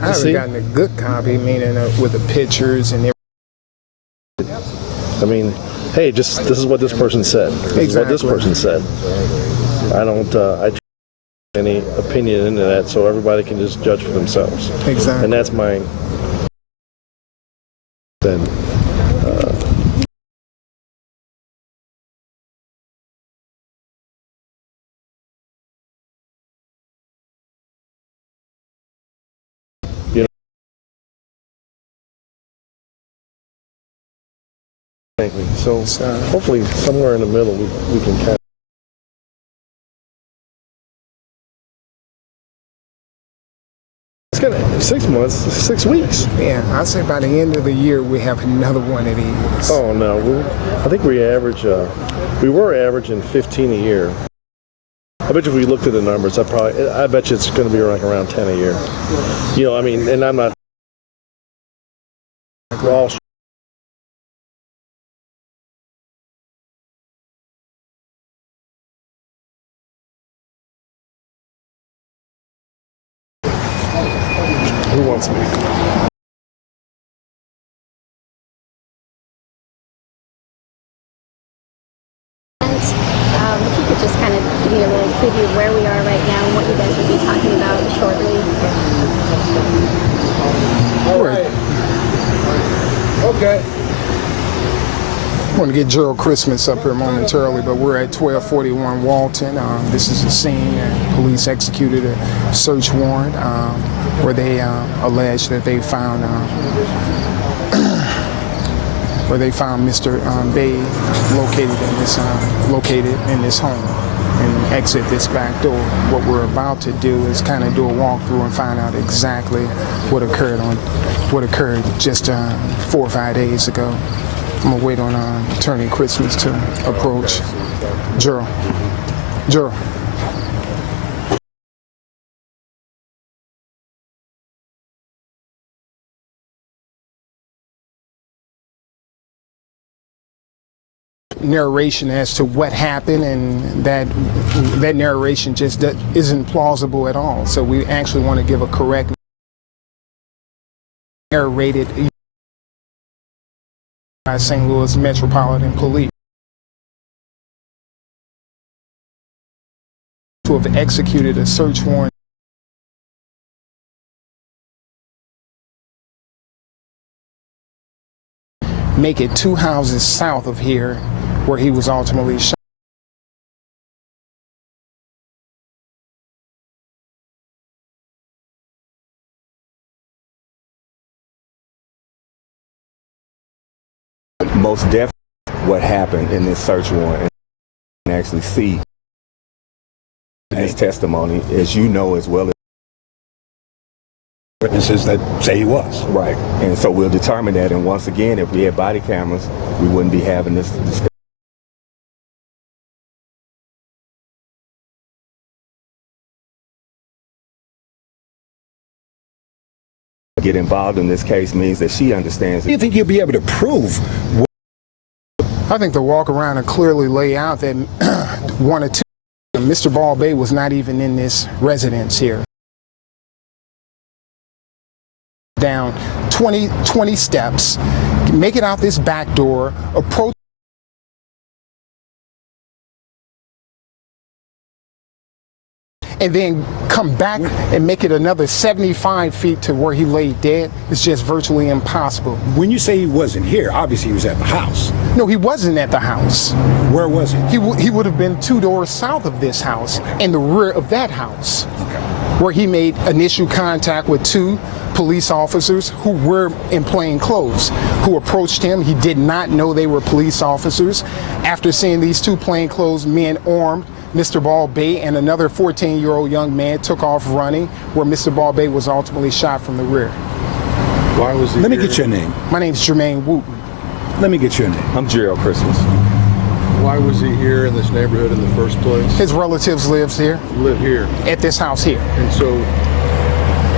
I haven't gotten a good copy, meaning with the pictures and everything. I mean, hey, this is what this person said. This is what this person said. I don't any opinion into that, so everybody can just judge for themselves. Exactly. And that's my then. So hopefully somewhere in the middle we can kind of. It's gonna 6 months, 6 weeks. Yeah, I'd say by the end of the year we have another one of these. Oh no, I think we average. We were averaging 15 a year. I bet you if we looked at the numbers, I bet you it's going to be around 10 a year. You know, I mean, and I'm not. All who wants me? If you could just kind of give me a little preview of where we are right now and what you guys will be talking about shortly. All right. Okay. I want to get Gerald Christmas up here momentarily, but we're at 1241 Walton. This is a scene that police executed a search warrant where they allege that they found Mr. Bey located in this home and exit this back door. What we're about to do is kind of do a walkthrough and find out exactly what occurred just 4 or 5 days ago. I'm gonna wait on Attorney Christmas to approach. Gerald. Narration as to what happened, and that narration just isn't plausible at all. So we actually want to give a correct narrated by St. Louis Metropolitan Police to have executed a search warrant make it 2 houses south of here where he was ultimately shot. Most definitely what happened in this search warrant, and actually see in his testimony, as you know as well as witnesses that say he was. Right. And so we'll determine that, and once again, if we had body cameras, we wouldn't be having this discussion. Get involved in this case means that she understands. Do you think you'll be able to prove? I think the walk around and clearly lay out that one or two, Mr. Ball-Bey was not even in this residence here. Down 20 steps, make it out this back door, approach and then come back and make it another 75 feet to where he lay dead. It's just virtually impossible. When you say he wasn't here, obviously he was at the house. No, he wasn't at the house. Where was he? He would have been 2 doors south of this house, in the rear of that house, where he made initial contact with 2 police officers who were in plain clothes, who approached him. He did not know they were police officers. After seeing these 2 plainclothes men armed, Mr. Ball-Bey and another 14-year-old young man took off running, where Mr. Ball-Bey was ultimately shot from the rear. Why was he Let me get your name. My name's Jermaine Wooten. Let me get your name. I'm Gerald Christmas. Why was he here in this neighborhood in the first place? His relatives live here. Live here. At this house here. And so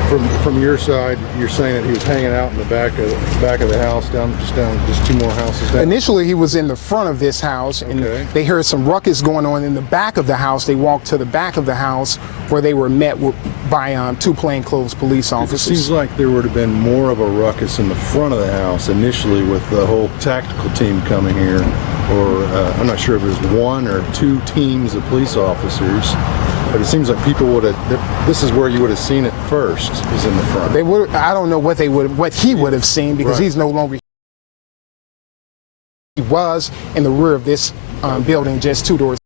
From your side, you're saying that he was hanging out in the back of the house, just two more houses down. Initially, he was in the front of this house, and they heard some ruckus going on in the back of the house. They walked to the back of the house where they were met by two plainclothes police officers. It seems like there would have been more of a ruckus in the front of the house initially with the whole tactical team coming here, or I'm not sure if it was one or two teams of police officers. But it seems like people would have. This is where you would have seen it first. Is in the front. They would. I don't know what he would have seen, because he's no longer. He was in the rear of this building, just 2 doors.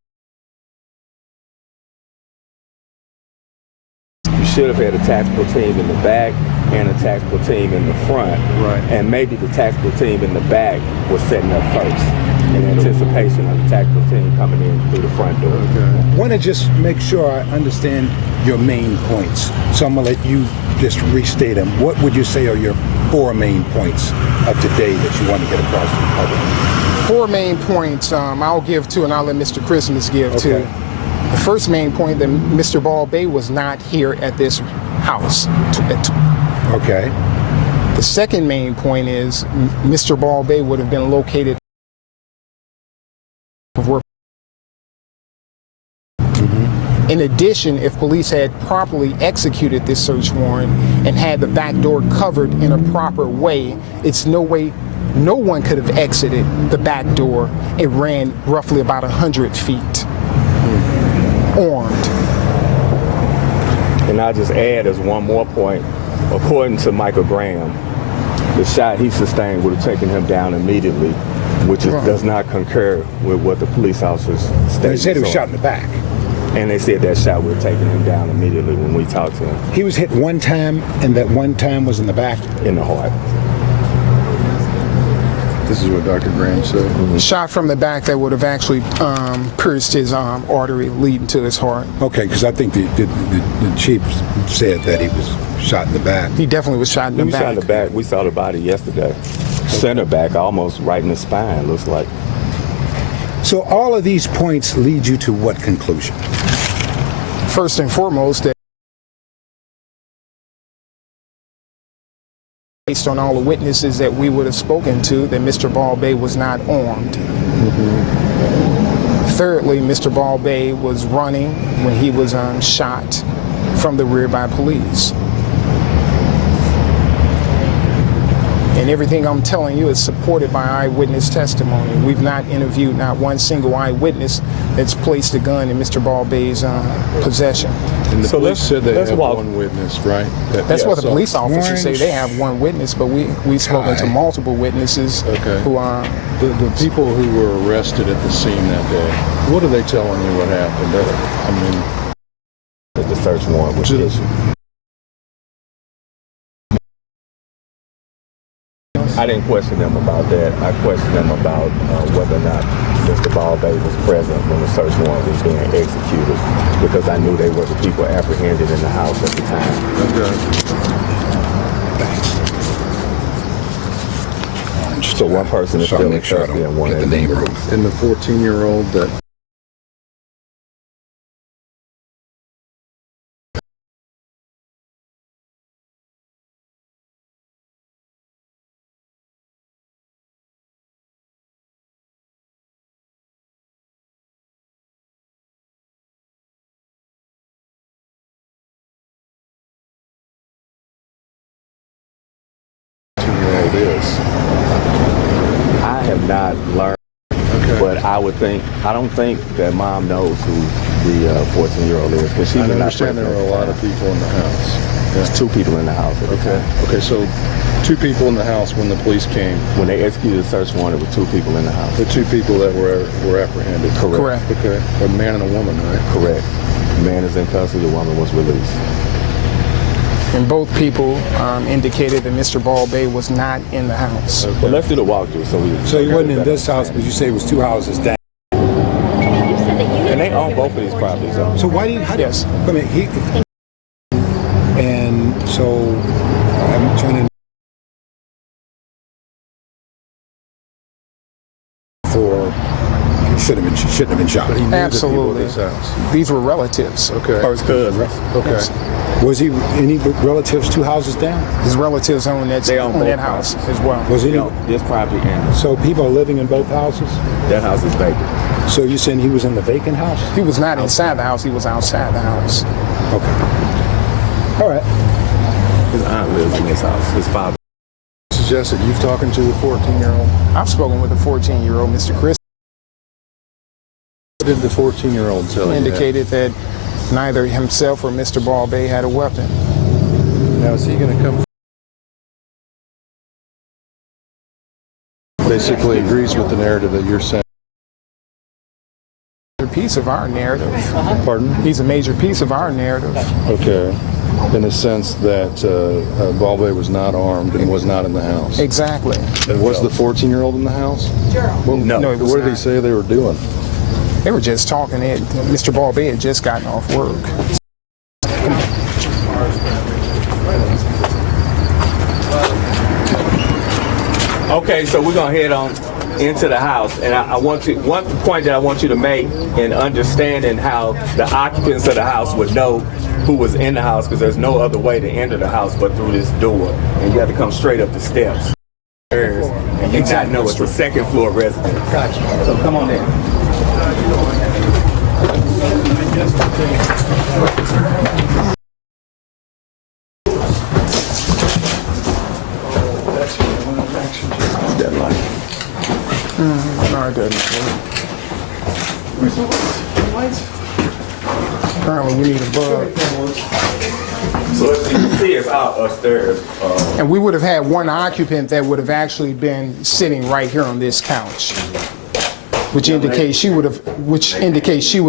You should have had a tactical team in the back and a tactical team in the front. Right. And maybe the tactical team in the back was setting up first in anticipation of the tactical team coming in through the front door. I want to just make sure I understand your main points. So I'm going to let you just restate them. What would you say are your 4 main points of today that you want to get across to the public? 4 main points I'll give to, and I'll let Mr. Christmas give to. The first main point, that Mr. Ball-Bey was not here at this house. Okay. The second main point is Mr. Ball-Bey would have been located where. In addition, if police had properly executed this search warrant and had the back door covered in a proper way, it's no one could have exited the back door. It ran roughly about 100 feet, armed. And I'll just add as one more point, according to Michael Graham, the shot he sustained would have taken him down immediately, which does not concur with what the police officers stated. They said he was shot in the back. And they said that shot would have taken him down immediately when we talked to him. He was hit one time, and that one time was in the back? In the heart. This is what Dr. Graham said. Shot from the back that would have actually pierced his artery leading to his heart. Okay, because I think the chief said that he was shot in the back. He definitely was shot in the He was back. shot in the back. We saw the body yesterday. Center back, almost right in the spine, looks like. So all of these points lead you to what conclusion? First and foremost, that based on all the witnesses that we would have spoken to, that Mr. Ball-Bey was not armed. Thirdly, Mr. Ball-Bey was running when he was shot from the rear by police. And everything I'm telling you is supported by eyewitness testimony. We've not interviewed not one single eyewitness that's placed a gun in Mr. Ball-Bey's possession. And the So police said they have walk. one witness, right? That's what the police officers say. They have one witness, but we've spoken to multiple witnesses who are... The people who were arrested at the scene that day, what are they telling you what happened? The search warrant was issued. I didn't question them about that. I questioned them about whether or not Mr. Ball-Bey was present when the search warrant was being executed, because I knew they were the people apprehended in the house at the time. So one person is still in custody and one get the name wrong. And the 14-year-old that... is. I have not learned, but I don't think that mom knows who the 14-year-old is. But she I did not understand there were a lot of people in the house. There's 2 people in the house at the time. Okay, so 2 people in the house when the police came. When they executed the search warrant, there were 2 people in the house. The 2 people that were apprehended. Correct. Okay, a man and a woman, right? Correct. The man is in custody, the woman was released. And both people indicated that Mr. Ball-Bey was not in the house. But let's do the walkthrough. So he wasn't in this house, but you say it was 2 houses down. You said that you And they own both of these properties. So why do you? Yes. I mean, and so I'm trying to. For shouldn't have been shot. But he knew Absolutely. the people at this house. These were relatives. Okay. First cousins. Okay. Was he any relatives 2 houses down? His relatives own that, They own own both that house as well. Was he? You know, this property and So people are living in both houses? that house is vacant. So you're saying he was in the vacant house? He was not inside the house, he was outside the house. Okay. All right. His aunt lives in this house. His father. Suggested you've talking to the 14-year-old. I've spoken with a 14-year-old, Mr. Chris, What did the 14-year-old tell you? indicated that neither himself or Mr. Ball-Bey had a weapon. Now, is he going to come? Basically agrees with the narrative that you're saying. A piece of our narrative. Pardon? He's a major piece of our narrative. Okay. In the sense that Ball-Bey was not armed and was not in the house. Exactly. And was the 14-year-old in the house? No. No, it was What did he not. say they were doing? They were just talking. Mr. Ball-Bey had just gotten off work. Okay, so we're gonna head on into the house, and I want to one point that I want you to make in understanding how the occupants of the house would know who was in the house, because there's no other way to enter the house but through this door, and you have to come straight up the steps. And you not know it's a second floor residence. Gotcha. So come on in. That light. No, it doesn't. Apparently, we need a bug. So as you can see, it's out upstairs. And we would have had one occupant that would have actually been sitting right here on this couch, which indicates she would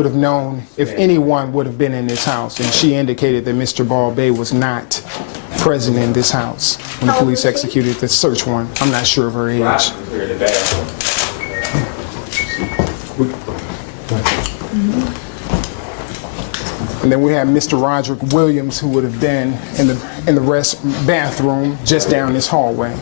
have known if anyone would have been in this house. And she indicated that Mr. Ball-Bey was not present in this house when the police executed the search warrant. I'm not sure of her age. Here in the bathroom. And then we have Mr. Roderick Williams, who would have been in the bathroom just down this hallway.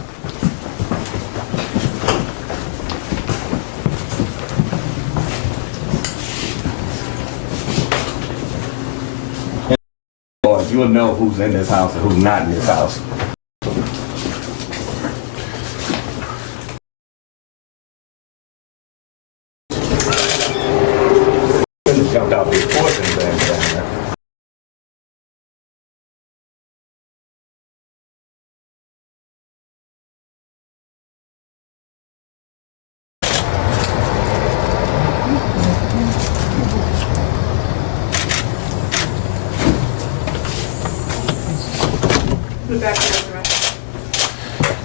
You'll know who's in this house and who's not in this house. Jumped out the porch and down there.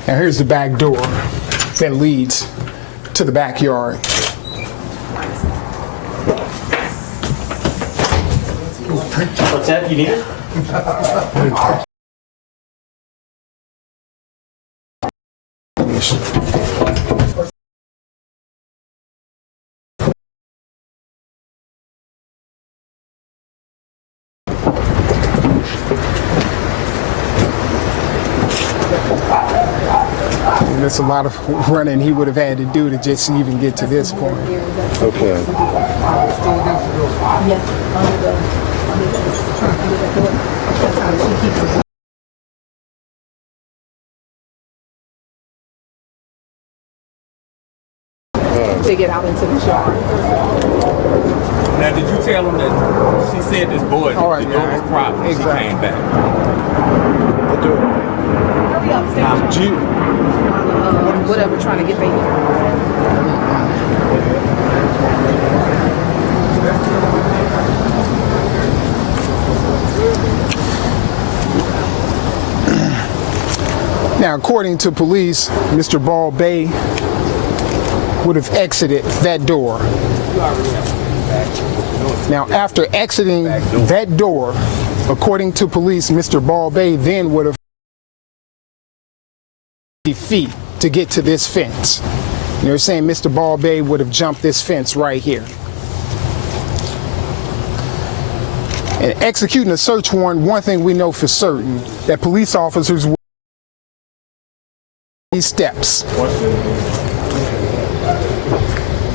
Now here's the back door that leads to the backyard. What's that? You need it? And that's a lot of running he would have had to do to just even get to this point. Okay. To get out into the yard. Now, did you tell him that she said this boy, All right, the door was man. propped when Exactly. she came back? I'll do it. Hurry up, stay whatever, trying to get baby. Now, according to police, Mr. Ball-Bey would have exited that door. Now, after exiting that door, according to police, Mr. Ball-Bey then would have feet to get to this fence. And they're saying Mr. Ball-Bey would have jumped this fence right here. And executing a search warrant, one thing we know for certain, that police officers will these steps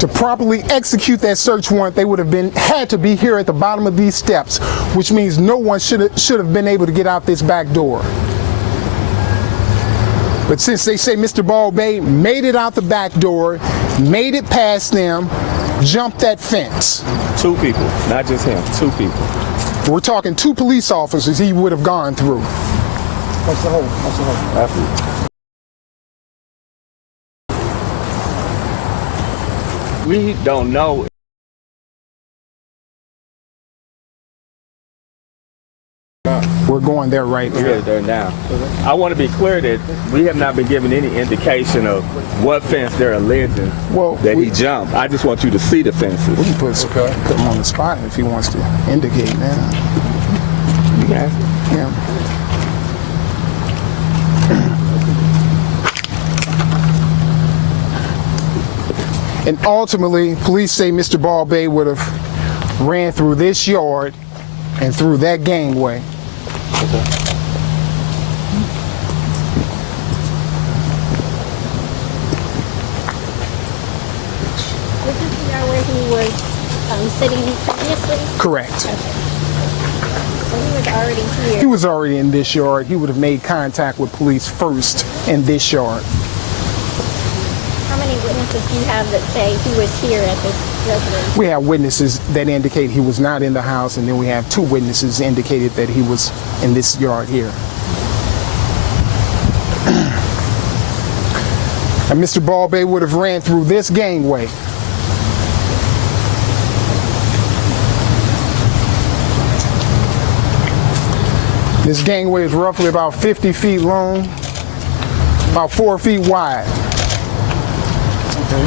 To properly execute that search warrant, they would have had to be here at the bottom of these steps, which means no one should have been able to get out this back door. But since they say Mr. Ball-Bey made it out the back door, made it past them, jumped that fence. 2 people, not just him, 2 people. We're talking 2 police officers he would have gone through. What's the hole? What's the hole? Absolutely. We don't know. We're going there right We're now. there now. I want to be clear that we have not been given any indication of what fence they're alleging that he jumped. I just want you to see the fences. We can put him on the spot if he wants to indicate now. Okay. Yeah. And ultimately, police say Mr. Ball-Bey would have ran through this yard and through that gangway. Was this the yard where he was sitting previously? Correct. Okay. So he was already here. He was already in this yard. He would have made contact with police first in this yard. How many witnesses do you have that say he was here at this residence? We have witnesses that indicate he was not in the house, and then we have 2 witnesses indicated that he was in this yard here. And Mr. Ball-Bey would have ran through this gangway. This gangway is roughly about 50 feet long, about 4 feet wide. Do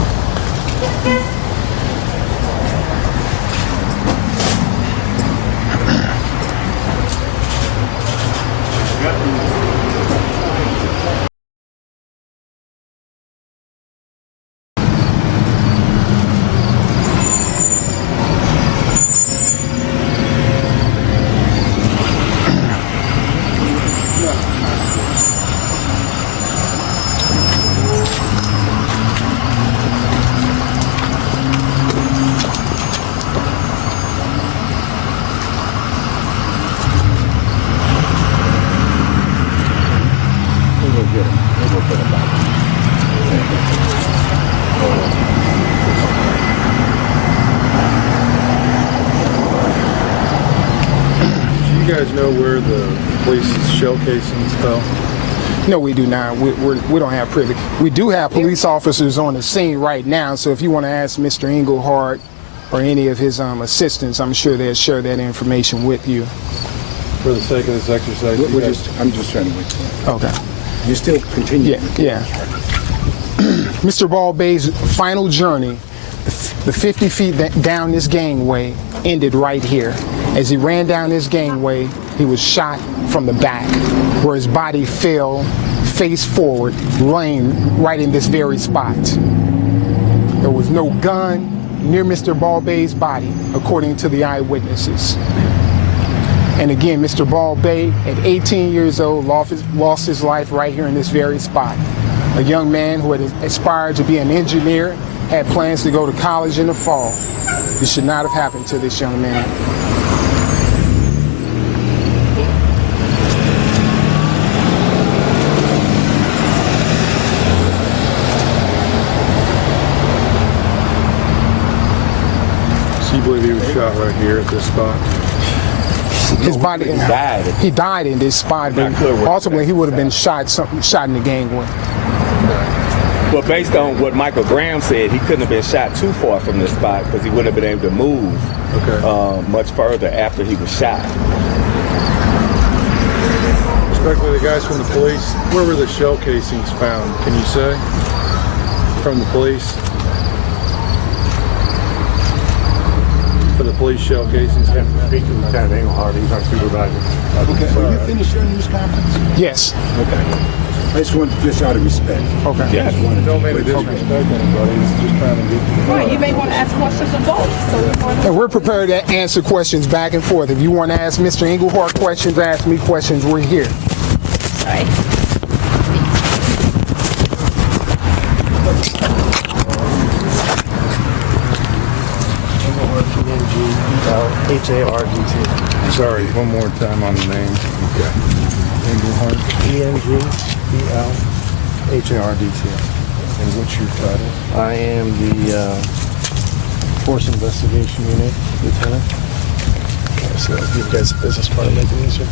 you guys know where the police's shell casings fell? No, we do not. We don't have privy. We do have police officers on the scene right now, so if you want to ask Mr. Englehart or any of his assistants, I'm sure they'll share that information with you. For the sake of this exercise, I'm just trying to wait. Okay. You still continue? Yeah. Mr. Ball-Bey's final journey, the 50 feet down this gangway, ended right here. As he ran down this gangway, he was shot from the back, where his body fell face forward, laying right in this very spot. There was no gun near Mr. Ball-Bey's body, according to the eyewitnesses. And again, Mr. Ball-Bey, at 18 years old, lost his life right here in this very spot. A young man who had aspired to be an engineer, had plans to go to college in the fall. This should not have happened to this young man. So you believe he was shot right here at this spot? His body, he died in this spot, but ultimately he would have been shot in the gangway. Well, based on what Michael Graham said, he couldn't have been shot too far from this spot because he wouldn't have been able to move much further after he was shot. Respectfully, the guys from the police, where were the shell casings found? Can you say? From the police? For the police shell casings? Speak to Lieutenant Englehart, he's our supervisor. Okay, will you finish your news conference? Yes. Okay. I just want just out of respect. Okay. Yeah. Don't mean to disrespect anybody, he's just trying to get Right, you may want to ask questions of both. And we're prepared to answer questions back and forth. If you want to ask Mr. Englehart questions, ask me questions, we're here. All right. H-A-R-D-T. Sorry, one more time on the name. Okay. Englehart. E-N-G-E-L-H-A-R-D-T. And what's your title? I am the Force Investigation Unit Lieutenant. Okay, so I'll give you guys a business card to make it easier.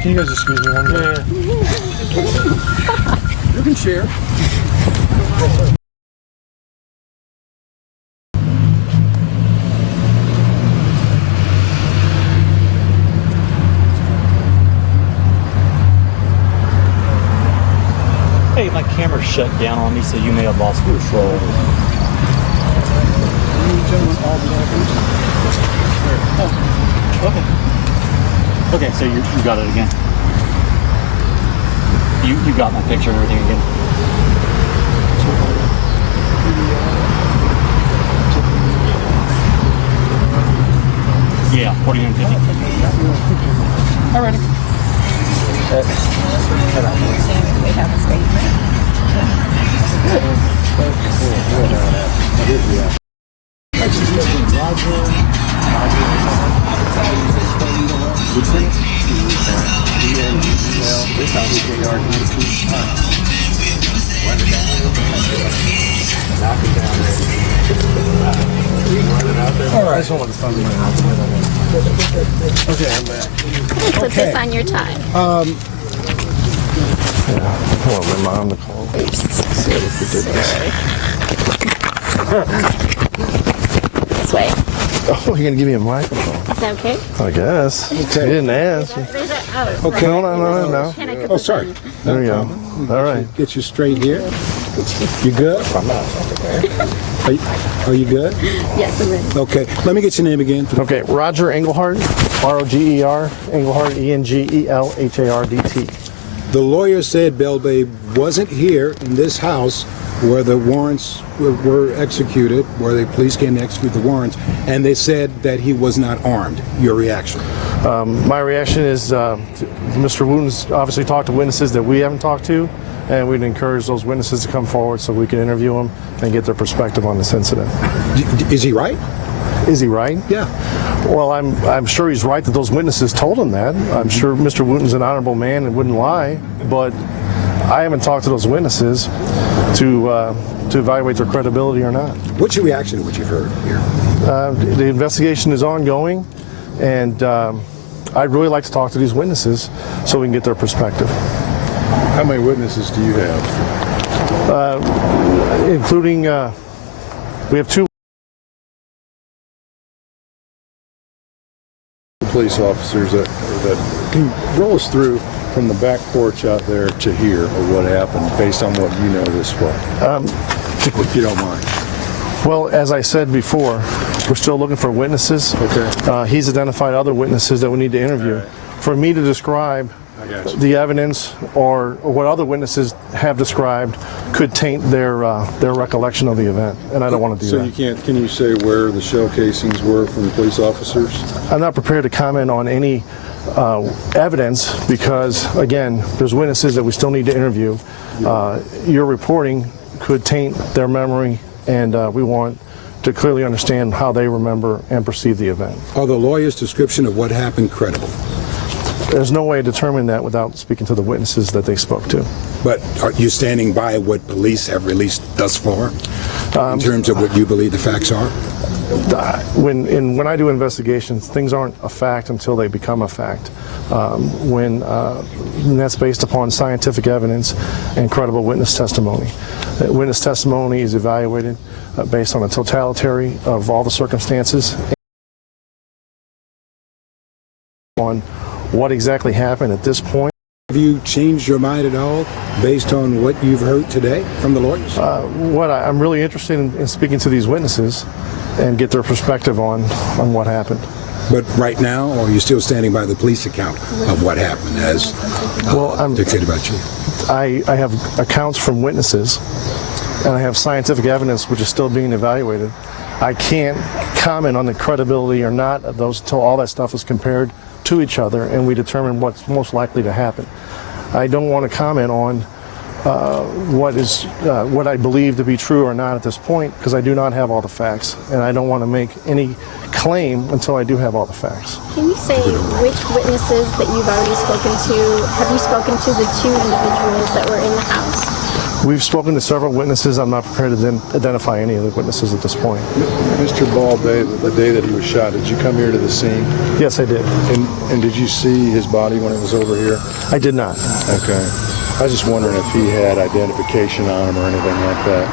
Can you guys excuse me one minute? Yeah. You can share. Hey, my camera's shut down on me, so you may have lost control. Oh, okay. Okay, so you got it again. You got my picture and everything again. Yeah, 4950. Alrighty. We have a statement. All right. Okay, I'm back. Put this on your time. Hold on, my mom to call. This way. Oh, you're gonna give me a microphone? Is that okay? I guess. You didn't ask. Okay. No. Can I put Oh, this sorry. on? There we go. All right. Get you straight here. You good? Are you good? Yes, I'm ready. Okay. Let me get your name again. Okay, Roger Englehart, R-O-G-E-R, Englehart, E-N-G-E-L-H-A-R-D-T. The lawyer said Ball-Bey wasn't here in this house where the warrants were executed, where the police came to execute the warrants, and they said that he was not armed. Your reaction? My reaction is Mr. Wooten's obviously talked to witnesses that we haven't talked to, and we'd encourage those witnesses to come forward so we can interview them and get their perspective on this incident. Is he right? Is he right? Yeah. Well, I'm sure he's right that those witnesses told him that. I'm sure Mr. Wooten's an honorable man and wouldn't lie, but I haven't talked to those witnesses to evaluate their credibility or not. What's your reaction to what you've heard here? The investigation is ongoing, and I'd really like to talk to these witnesses so we can get their perspective. How many witnesses do you have? Including, we have two Police officers that can you roll us through from the back porch out there to here, or what happened based on what you know this far, if you don't mind. Well, as I said before, we're still looking for witnesses. Okay. He's identified other witnesses that we need to interview. Right. For me to describe the evidence or what other witnesses have described could taint their recollection of the event, and I don't want to do So that. you can't, can you say where the shell casings were from the police officers? I'm not prepared to comment on any evidence because, again, there's witnesses that we still need to interview. Your reporting could taint their memory, and we want to clearly understand how they remember and perceive the event. Are the lawyer's description of what happened credible? There's no way to determine that without speaking to the witnesses that they spoke to. But are you standing by what police have released thus far in terms of what you believe the facts are? When I do investigations, things aren't a fact until they become a fact. And that's based upon scientific evidence and credible witness testimony. Witness testimony is evaluated based on a totality of all the circumstances on what exactly happened at this point. Have you changed your mind at all based on what you've heard today from the lawyers? I'm really interested in speaking to these witnesses and get their perspective on what happened. But right now, are you still standing by the police account of what happened as dictated by you? I have accounts from witnesses, and I have scientific evidence which is still being evaluated. I can't comment on the credibility or not of those until all that stuff is compared to each other and we determine what's most likely to happen. I don't want to comment on what I believe to be true or not at this point, because I do not have all the facts, and I don't want to make any claim until I do have all the facts. Can you say which witnesses that you've already spoken to? Have you spoken to the 2 individuals that were in the house? We've spoken to several witnesses. I'm not prepared to identify any of the witnesses at this point. Mr. Ball-Bey, the day that he was shot, did you come here to the scene? Yes, I did. And did you see his body when it was over here? I did not. Okay. I was just wondering if he had identification on him or anything like that.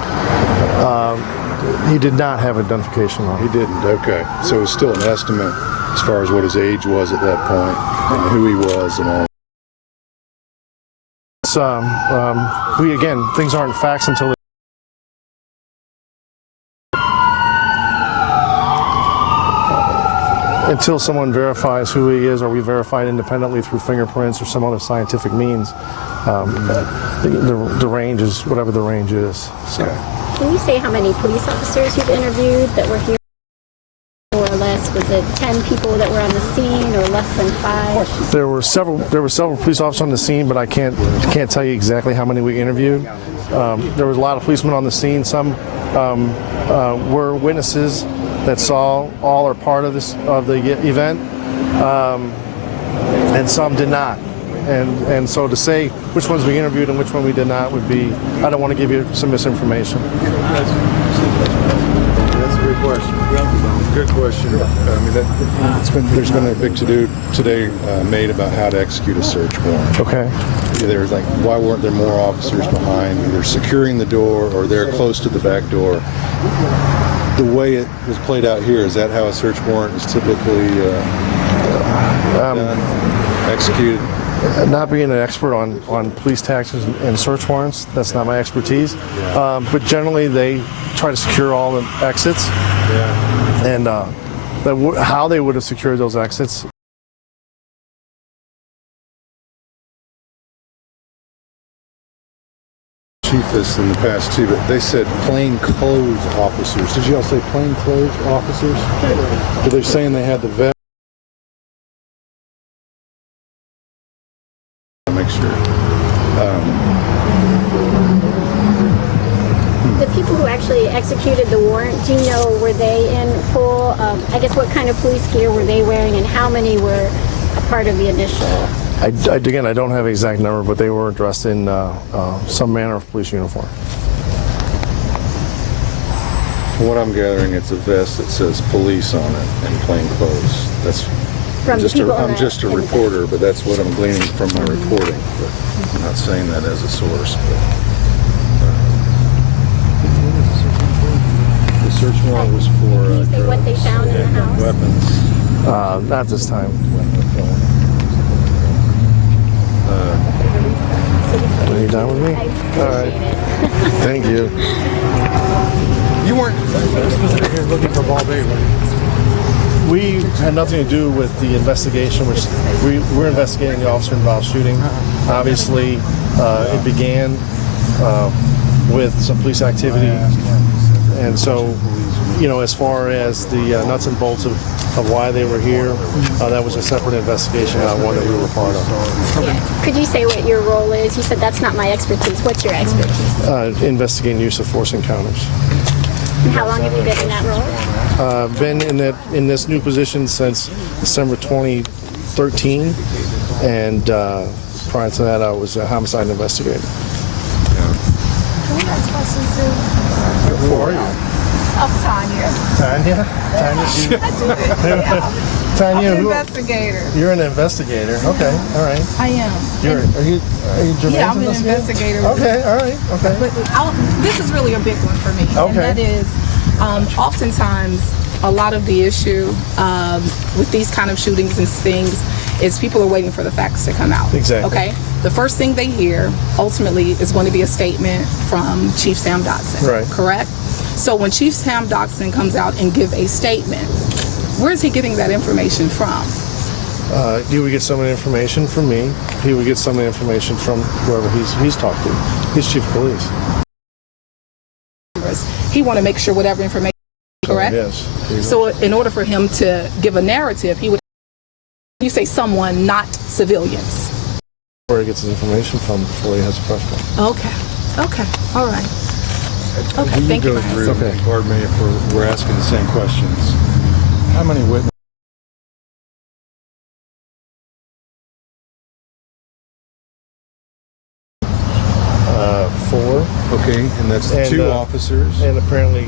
He did not have identification on him. He didn't, okay. So it was still an estimate as far as what his age was at that point and who he was and all. Again, things aren't facts until someone verifies who he is, or we verify it independently through fingerprints or some other scientific means. The range is whatever the range is. So. Can you say how many police officers you've interviewed that were here? More or less, was it 10 people that were on the scene, or less than 5? There were several police officers on the scene, but I can't tell you exactly how many we interviewed. There was a lot of policemen on the scene. Some were witnesses that saw all or part of the event, and some did not. And so to say which ones we interviewed and which one we did not would be, I don't want to give you some misinformation. That's a great question. Good question. I mean, there's been a big to-do today made about how to execute a search warrant. Okay. There's like, why weren't there more officers behind, either securing the door or they're close to the back door? The way it was played out here, is that how a search warrant is typically done, executed? Not being an expert on police tactics and search warrants, that's not my expertise. But generally, they try to secure all the exits, and how they would have secured those exits. Chief this in the past too, but they said plainclothes officers. Did you all say plainclothes officers? But they're saying they had the vest. Make sure. The people who actually executed the warrant, do you know, were they in full, I guess what kind of police gear were they wearing, and how many were a part of the initial? Again, I don't have an exact number, but they were dressed in some manner of police uniform. From what I'm gathering, it's a vest that says police on it and plain clothes. That's I'm just a reporter, but that's what I'm gleaning from my reporting. But I'm not saying that as a source. But, the search warrant was for say what they found in the house? Weapons. Not this time. Are you done with me? All right. Thank you. You weren't Here looking for Ball-Bey, right? We had nothing to do with the investigation, which we're investigating the officer-involved shooting. Obviously, it began with some police activity, and so, you know, as far as the nuts and bolts of why they were here, that was a separate investigation, not one that we were part of. Could you say what your role is? You said that's not my expertise. What's your expertise? Investigating use of force encounters. And how long have you been in that role? Been in this new position since December 2013, and prior to that, I was a homicide investigator. Who are you? I'm Tanya. Tanya? Tanya, I'm an who? investigator. You're an investigator. Okay, all right. I am. Are you Jermaine's Yeah, I'm an investigator. Okay, all right, okay. But this is really a big one for me. Okay. And that is, oftentimes, a lot of the issue with these kind of shootings and things is people are waiting for the facts to come out. Exactly. Okay? The first thing they hear, ultimately, is going to be a statement from Chief Sam Dotson. Right. Correct? So when Chief Sam Dotson comes out and give a statement, where is he getting that information from? He would get some of the information from me. He would get some of the information from whoever he's talked to. He's chief of police. He want to make sure whatever information is correct. Yes. So in order for him to give a narrative, he would, you say someone, not civilians. Where he gets his information from before he has a press conference. Okay. Okay, all right. Okay, When thank you you. go for through, answering. Okay. pardon me if we're asking the same questions. How many witnesses? Four, Okay, and that's And, two uh, officers. and apparently